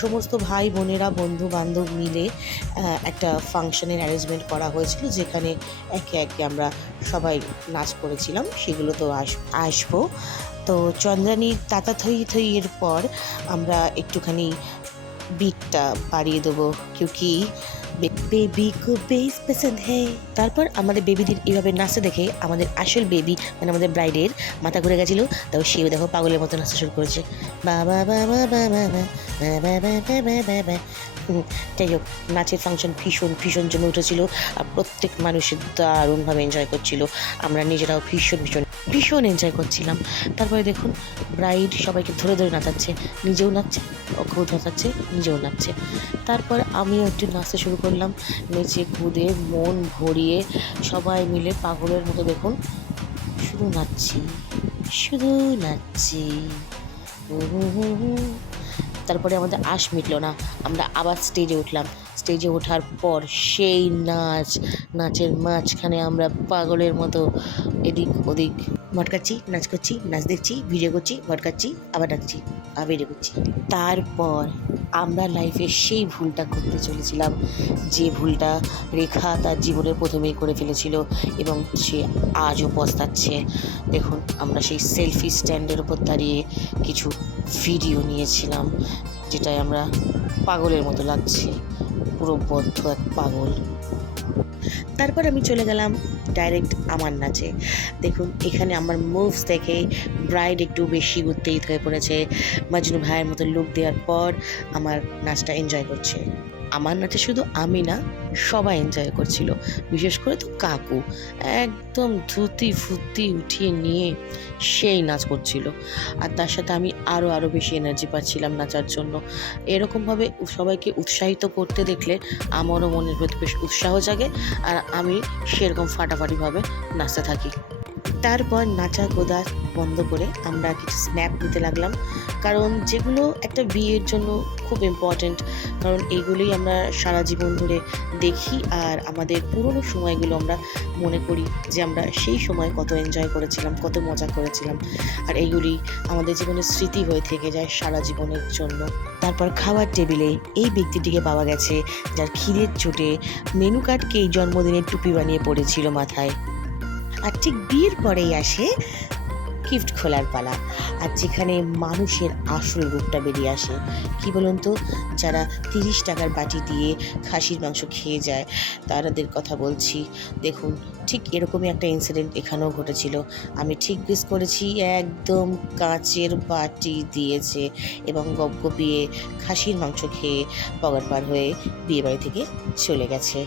সমস্ত ভাই বোনেরা বন্ধু বান্ধব মিলে একটা ফাংশনের অ্যারেঞ্জমেন্ট করা হয়েছিল, যেখানে একে একে আমরা সবাই নাচ করেছিলাম, সেগুলো তো আসবো। তো চন্দ্রানীর তাতা থই থইয়ের পর আমরা একটুখানি বিটটা বাড়িয়ে দেবো, কিউকি বেবি কো বেস পছন্দ হ্যাঁ। তারপর আমাদের বেবিদের এইভাবে নাচতে দেখে আমাদের আসল বেবি মানে আমাদের ব্রাইডের মাথা ঘুরে গেছিলো। তাও সেও দেখো পাগলের মতো নাচতে শুরু করেছে, বাবা বাবা বাবা বাবা। যাই হোক, নাচের ফাংশন ভীষণ ভীষণ জমে উঠেছিল আর প্রত্যেক মানুষের দারুণভাবে এনজয় করছিল। আমরা নিজেরাও ভীষণ ভীষণ ভীষণ এনজয় করছিলাম। তারপরে দেখুন ব্রাইড সবাইকে ধরে ধরে নাচাচ্ছে, নিজেও নাচছে, ওকেও নাচাচ্ছে, নিজেও নাচছে। তারপর আমিও একটু নাচতে শুরু করলাম, নেচে কুদে মন ভরিয়ে সবাই মিলে পাগলের মতো দেখুন শুধু নাচছি, শুধু নাচছি। তারপরে আমাদের আশ মিটলো না, আমরা আবার স্টেজে উঠলাম। স্টেজে ওঠার পর সেই নাচের মাঝখানে আমরা পাগলের মতো এদিক ওদিক ভটকাচ্ছি, নাচ করছি, নাচ দেখছি, ভিডিও করছি, ভটকাচ্ছি, আবার নাচছি, আবার ভিডিও করছি। তারপর আমরা লাইফে সেই ভুলটা করতে চলেছিলাম, যে ভুলটা রেখা তার জীবনের প্রথমেই করে ফেলেছিল এবং সে আজও পস্তাচ্ছে। দেখুন আমরা সেই সেলফি স্ট্যান্ডের উপর দাঁড়িয়ে কিছু ভিডিও নিয়েছিলাম, যেটায় আমরা পাগলের মতো লাগছে, পুরো বদ্ধ এক পাগল। তারপর আমি চলে গেলাম ডাইরেক্ট আমার নাচে। দেখুন এখানে আমার মুভস দেখে ব্রাইড একটু বেশি উত্তেজিত হয়ে পড়েছে। মাজনু ভাইয়ের মতো লুক দেওয়ার পর আমার নাচটা এনজয় করছে। আমার নাচে শুধু আমি না, সবাই এনজয় করছিল, বিশেষ করে তো কাকু একদম ধুতি ফুতি উঠিয়ে নিয়ে সেই নাচ করছিল। আর তার সাথে আমি আরও বেশি এনার্জি পাচ্ছিলাম নাচার জন্য। এরকমভাবে সবাইকে উৎসাহিত করতে দেখলে আমারও মনের ভেতর বেশ উৎসাহ জাগে আর আমি সেরকম ফাটাফাটিভাবে নাচতে থাকি। তারপর নাচা গোদা বন্ধ করে আমরা কিছু স্ন্যাপ নিতে লাগলাম, কারণ যেগুলো একটা বিয়ের জন্য খুব ইম্পর্ট্যান্ট, কারণ এইগুলোই আমরা সারা জীবন ধরে দেখি আর আমাদের পুরনো সময়গুলো আমরা মনে করি যে আমরা সেই সময় কত এনজয় করেছিলাম, কত মজা করেছিলাম, আর এইগুলি আমাদের জীবনের স্মৃতি হয়ে থেকে যায় সারা জীবনের জন্য। তারপর খাওয়ার টেবিলে এই ব্যক্তিটিকে পাওয়া গেছে যার খিদের চোটে মেনু কার্ডকেই জন্মদিনের টুপি বানিয়ে পড়েছিল মাথায়। আর ঠিক বিয়ের পরেই আসে গিফট খোলার পালা, আর যেখানে মানুষের আসল রূপটা বেরিয়ে আসে। কি বলুন তো, যারা 30 টাকার বাটি দিয়ে খাসির মাংস খেয়ে যায় তাদের কথা বলছি। দেখুন ঠিক এরকমই একটা ইনসিডেন্ট এখানেও ঘটেছিল। আমি ঠিক গেস করেছি, একদম কাঁচের বাটি দিয়েছে এবং গপগপিয়ে খাসির মাংস খেয়ে পগার পার হয়ে বিয়েবাড়ি থেকে চলে গেছে।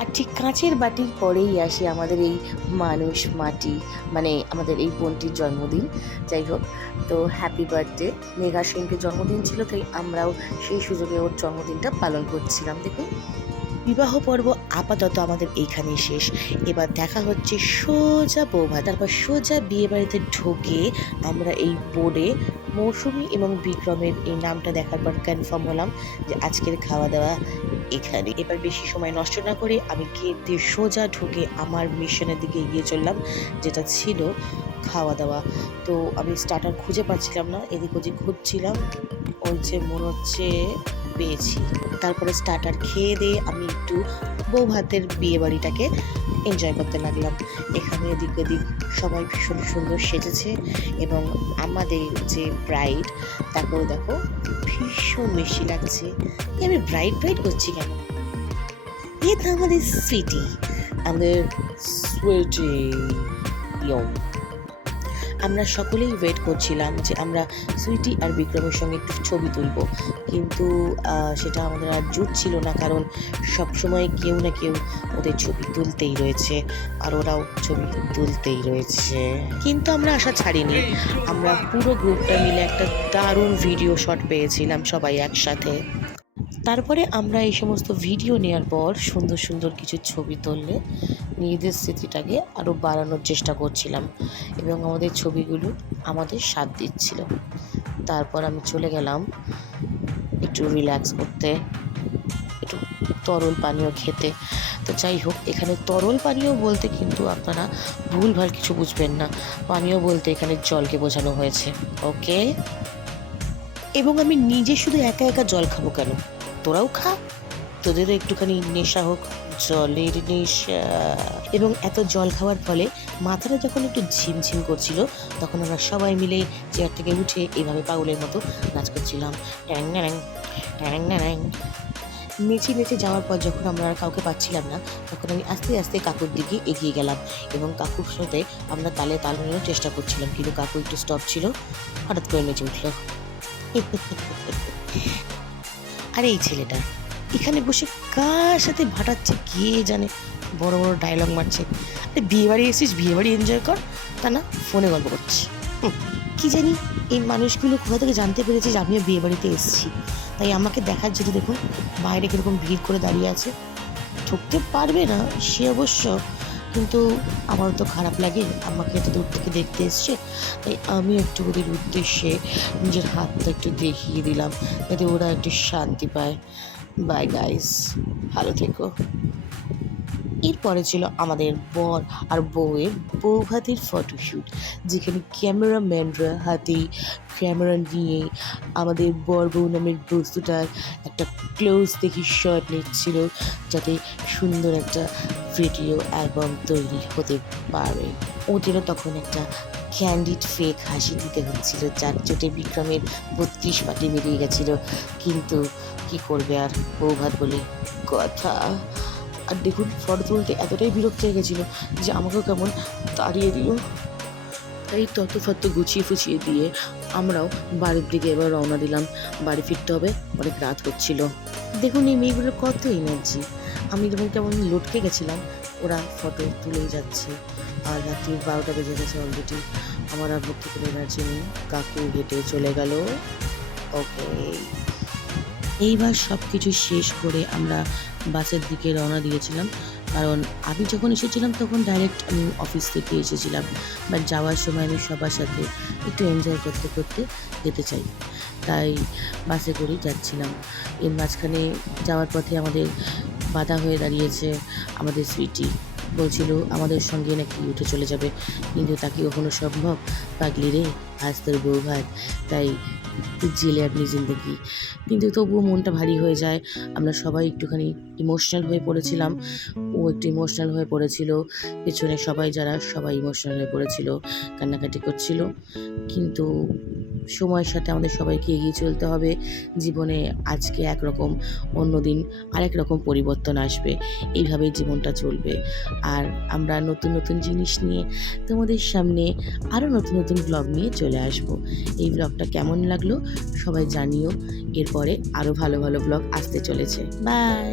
আর ঠিক কাঁচের বাটির পরেই আসে আমাদের এই মানুষ মাটি, মানে আমাদের এই বোনটির জন্মদিন। যাই হোক, তো হ্যাপি বার্থডে। মেঘা সেনকে জন্মদিন ছিল, তাই আমরাও সেই সুযোগে ওর জন্মদিনটা পালন করছিলাম। দেখুন বিবাহ পর্ব আপাতত আমাদের এইখানেই শেষ। এবার দেখা হচ্ছে সোজা বৌভাত। তারপর সোজা বিয়ে বাড়িতে ঢুকে আমরা এই বোর্ডে মৌসুমী এবং বিক্রমের এই নামটা দেখার পর কনফার্ম হলাম যে আজকের খাওয়া দাওয়া এখানে। এবার বেশি সময় নষ্ট না করে আমি গেট দিয়ে সোজা ঢুকে আমার মিশনের দিকে এগিয়ে চললাম, যেটা ছিল খাওয়া দাওয়া। তো আমি স্টার্টার খুঁজে পাচ্ছিলাম না, এদিক ওদিক খুঁজছিলাম, ওই যে মনে হচ্ছে পেয়েছি। তারপরে স্টার্টার খেয়ে দিয়ে আমি একটু বউ ভাতের বিয়ে বাড়িটাকে এনজয় করতে লাগলাম। এখানে এদিক ওদিক সবাই ভীষণ সুন্দর সেজেছে এবং আমাদের যে ব্রাইড তাকেও দেখো ভীষণ মিষ্টি লাগছে। আমি ব্রাইড করছি কেন? এ তো আমাদের সুইটি, আমাদের সুইটি। আমরা সকলেই ওয়েট করছিলাম যে আমরা সুইটি আর বিক্রমের সঙ্গে একটু ছবি তুলব, কিন্তু সেটা আমাদের আর জুটছিল না, কারণ সবসময় কেউ না কেউ ওদের ছবি তুলতেই রয়েছে আর ওরাও ছবি তুলতেই রয়েছে। কিন্তু আমরা আশা ছাড়িনি, আমরা পুরো গ্রুপটা মিলে একটা দারুণ ভিডিও শট পেয়েছিলাম সবাই একসাথে। তারপরে আমরা এই সমস্ত ভিডিও নেওয়ার পর সুন্দর সুন্দর কিছু ছবি তুললে নিজেদের স্মৃতিটাকে আরও বাড়ানোর চেষ্টা করছিলাম এবং আমাদের ছবিগুলো আমাদের সাথ দিচ্ছিল। তারপর আমি চলে গেলাম একটু রিল্যাক্স করতে, একটু তরল পানীয় খেতে। তো যাই হোক, এখানে তরল পানীয় বলতে কিন্তু আপনারা ভুলভাল কিছু বুঝবেন না, পানীয় বলতে এখানে জলকে বোঝানো হয়েছে। ওকে, এবং আমি নিজে শুধু একা একা জল খাবো কেন, তোরাও খা, তোদেরও একটুখানি নেশা হোক, জলের নেশা। এবং এত জল খাওয়ার ফলে মাথাটা যখন একটু ঝিমঝিম করছিল, তখন আমরা সবাই মিলে চেয়ার থেকে উঠে এইভাবে পাগলের মতো নাচ করছিলাম। ট্যাং ন্যাং ট্যাং ন্যাং। নেচে নেচে যাওয়ার পর যখন আমরা আর কাউকে পাচ্ছিলাম না, তখন আমি আস্তে আস্তে কাকুর দিকে এগিয়ে গেলাম এবং কাকুর সাথে আমরা তালে তাল মেলানোর চেষ্টা করছিলাম, কিন্তু কাকু একটু স্টপ ছিল, হঠাৎ করে নেচে উঠল। আর এই ছেলেটা এখানে বসে কার সাথে ভাটাচ্ছে কে জানে, বড় বড় ডায়লগ মারছে। আরে বিয়ে বাড়ি এসেছিস, বিয়ে বাড়ি এনজয় কর, তা না ফোনে গল্প করছি। কি জানি এই মানুষগুলো কোথা থেকে জানতে পেরেছে যে আমিও বিয়ে বাড়িতে এসেছি, তাই আমাকে দেখার জন্য দেখুন বাইরে কীরকম ভিড় করে দাঁড়িয়ে আছে। ঠকতে পারবে না সে অবশ্য, কিন্তু আমারও তো খারাপ লাগে, আমাকে এত দূর থেকে দেখতে এসছে, তাই আমি একটু ওদের উদ্দেশ্যে নিজের হাতটা একটু দেখিয়ে দিলাম, যাতে ওরা একটু শান্তি পায়। বাই গাইস, ভালো থেকো। এরপরে ছিল আমাদের বর আর বউয়ের বৌভাতের ফটোশ্যুট, যেখানে ক্যামেরাম্যানরা হাতে ক্যামেরা নিয়ে আমাদের বর বউ নামের বস্তুটার একটা ক্লোজ দেখি শট নিচ্ছিল, যাতে সুন্দর একটা ভিডিও অ্যালবাম তৈরি হতে পারে। ওদেরও তখন একটা ক্যান্ডিড ফেক হাসি দিতে হচ্ছিল, যার চোটে বিক্রমের 32 পাটি বেরিয়ে গেছিল, কিন্তু কি করবে আর, বৌভাত বলে কথা। আর দেখুন ফটো তুলতে এতটাই বিরক্ত হয়ে গেছিলো যে আমাকেও কেমন তাড়িয়ে দিল। তাই ততফাত্ত গুছিয়ে ফুছিয়ে দিয়ে আমরাও বাড়ির দিকে এবার রওনা দিলাম, বাড়ি ফিরতে হবে, অনেক রাত হচ্ছিল। দেখুন এই মেয়েগুলোর কত এনার্জি, আমি যখন কেমন লটকে গেছিলাম, ওরা ফটো তুলেই যাচ্ছে। আর রাত্রি 12টা বেজে গেছে অলরেডি, আমার আর ভক্তি কোনো এনার্জি নেই। কাকু হেঁটে চলে গেল। ওকে, এইবার সব কিছু শেষ করে আমরা বাসের দিকে রওনা দিয়েছিলাম, কারণ আমি যখন এসেছিলাম তখন ডাইরেক্ট আমি অফিস থেকে এসেছিলাম, বাট যাওয়ার সময় আমি সবার সাথে একটু এনজয় করতে করতে যেতে চাই, তাই বাসে করেই যাচ্ছিলাম। এর মাঝখানে যাওয়ার পথে আমাদের বাধা হয়ে দাঁড়িয়েছে আমাদের সুইটি, বলছিল আমাদের সঙ্গে নাকি উঠে চলে যাবে, কিন্তু তা কি কখনো সম্ভব? পাগলি রে, আজ তোর বউ ভাত, তাই জেলে আপনি জিন্দগি। কিন্তু তবুও মনটা ভারী হয়ে যায়, আমরা সবাই একটুখানি ইমোশনাল হয়ে পড়েছিলাম, ও একটু ইমোশনাল হয়ে পড়েছিল, পেছনে সবাই যারা সবাই ইমোশনাল হয়ে পড়েছিল, কান্নাকাটি করছিল। কিন্তু সময়ের সাথে আমাদের সবাইকে এগিয়ে চলতে হবে। জীবনে আজকে একরকম, অন্য দিন আরেক রকম পরিবর্তন আসবে, এইভাবেই জীবনটা চলবে। আর আমরা নতুন নতুন জিনিস নিয়ে তোমাদের সামনে আরও নতুন নতুন ব্লগ নিয়ে চলে আসব। এই ব্লগটা কেমন লাগলো সবাই জানিও, এরপরে আরও ভালো ভালো ব্লগ আসতে চলেছে। বাই।